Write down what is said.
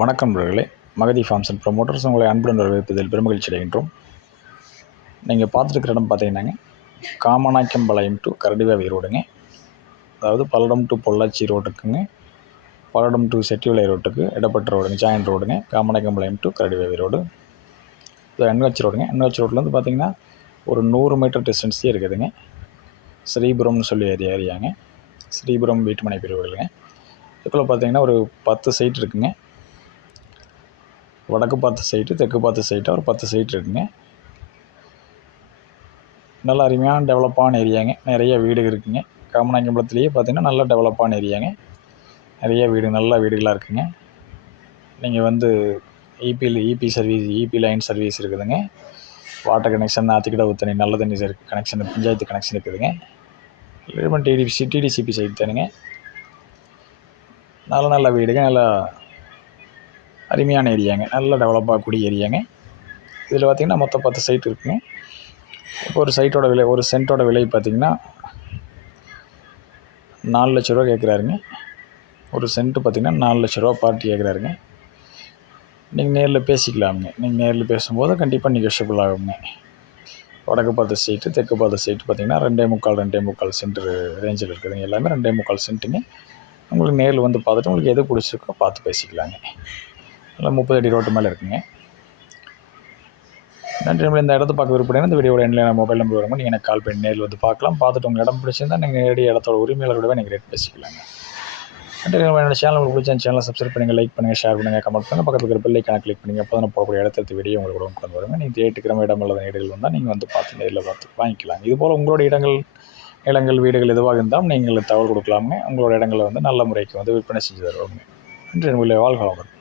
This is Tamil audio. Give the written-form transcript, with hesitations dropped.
வணக்கம் நண்பர்களே. மகதி ஃபார்ம்ஸ் அண்ட் ப்ரொமோட்டர்ஸ் உங்களை அன்புடன் வரவேற்பதில் பெருமகிழ்ச்சி அடைகின்றோம். நீங்கள் பார்த்துருக்கிற இடம் பார்த்தீங்கன்னாங்க, காமநாயக்கம்பாளையம் டு கரடிவேவி ரோடுங்க. அதாவது பல்லடம் டு பொள்ளாச்சி ரோட்டுக்குங்க, பல்லடம் டு செட்டிவிளை ரோட்டுக்கு இடப்பட்ட ரோடுங்க, ஜாயின்ட் ரோடுங்க. காமநாயக்கம்பாளையம் டு கரடிவேவி ரோடு, இது என்ஹெச் ரோடுங்க. என்ஹெச் ரோட்லேருந்து பார்த்தீங்கன்னா ஒரு 100 மீட்டர் டிஸ்டன்ஸ்லேயே இருக்குதுங்க. ஸ்ரீபுரம்னு சொல்லி ஏரியாங்க. ஸ்ரீபுரம் வீட்டுமனை பிரிவுகளுங்க. இதுக்குள்ளே பார்த்தீங்கன்னா ஒரு 10 சைட் இருக்குங்க. வடக்கு பார்த்த சைட்டு, தெற்கு பார்த்த சைட்டாக ஒரு 10 சைட் இருக்குங்க. நல்ல அருமையான டெவலப்பான ஏரியாங்க. நிறைய வீடு இருக்குங்க. காமநாயக்கம்பாளையத்துலேயே பார்த்தீங்கன்னா நல்ல டெவலப்பான ஏரியாங்க. நிறைய நல்ல வீடுகளாக இருக்குங்க. நீங்கள் வந்து EB service, EB line service இருக்குதுங்க. வாட்டர் கனெக்ஷன், ஆத்திக்கிட தண்ணி, நல்ல தண்ணி கனெக்ஷன், பஞ்சாயத்து கனெக்ஷன் இருக்குதுங்க. டிடிசிபி சைட் தானுங்க. நல்ல வீடுங்க, நல்லா அருமையான ஏரியாங்க. நல்ல டெவலப் ஆகக்கூடிய ஏரியாங்க. இதில் பார்த்திங்கன்னா மொத்தம் 10 சைட் இருக்குங்க. இப்போ ஒரு சைட்டோட விலை, ஒரு சென்ட்டோட விலை பார்த்திங்கன்னா 4 லட்ச ரூபா கேட்குறாருங்க. ஒரு சென்ட்டு பார்த்திங்கன்னா 4 லட்ச ரூபா பார்ட்டி கேட்குறாருங்க. நீங்கள் நேரில் பேசிக்கலாமுங்க. நீங்கள் நேரில் பேசும்போது கண்டிப்பாக நெகோஷியபிள் ஆகுங்க. வடக்கு பார்த்த சைட்டு, தெற்கு பார்த்த சைட்டு பார்த்திங்கன்னா 2.25 சென்ட் ரேஞ்சில் இருக்குதுங்க. எல்லாமே 2.25 சென்ட்டுங்க. உங்களுக்கு நேரில் வந்து பார்த்துட்டு உங்களுக்கு எது பிடிச்சிருக்கோ பார்த்து பேசிக்கலாங்க. நல்லா 30 அடி ரோட்டு மேலே இருக்குங்க. நன்றி. இந்த இடத்த பார்க்க விருப்பப்பட்டீங்கன்னா இந்த வீடியோட எண்ணில் மொபைல் நம்பர் வரும்போது நீங்கள் எனக்கு கால் பண்ணி நேரில் வந்து பார்க்கலாம். பார்த்துட்டு உங்கள் இடம் பிடிச்சிருந்தால் நீங்கள் நேரடி இடத்தோட உரிமையாளரோட நீங்கள் ரேட் பேசிக்கலாங்க. நன்றி. என்னோட சேனல் உங்களுக்கு பிடிச்ச சேனலை சப்ஸ்கிரைப் பண்ணுங்கள், லைக் பண்ணுங்கள், ஷேர் பண்ணுங்கள், கமெண்ட் பண்ணுங்கள். பக்கத்தில் இருக்கிற பெல் ஐக்கானை கிளிக் பண்ணுங்கள். அப்போ தான் போகக்கூடிய இடத்த வீடியோ உங்களுக்கு கொண்டு வருங்க. நீங்கள் தேடிக்கிற இடம் அல்லது இடங்கள் வந்தால் நீங்கள் வந்து பார்த்து நேரில் பார்த்து வாங்கிக்கலாம். இதுபோல் உங்களோட இடங்கள், வீடுகள் எதுவாக இருந்தாலும் நீங்கள் தகவல் கொடுக்கலாமுங்க. உங்களோட இடங்களை வந்து நல்ல முறைக்கு வந்து விற்பனை செஞ்சு தருவாங்க. நன்றி. வாழ்க வளமுடன்.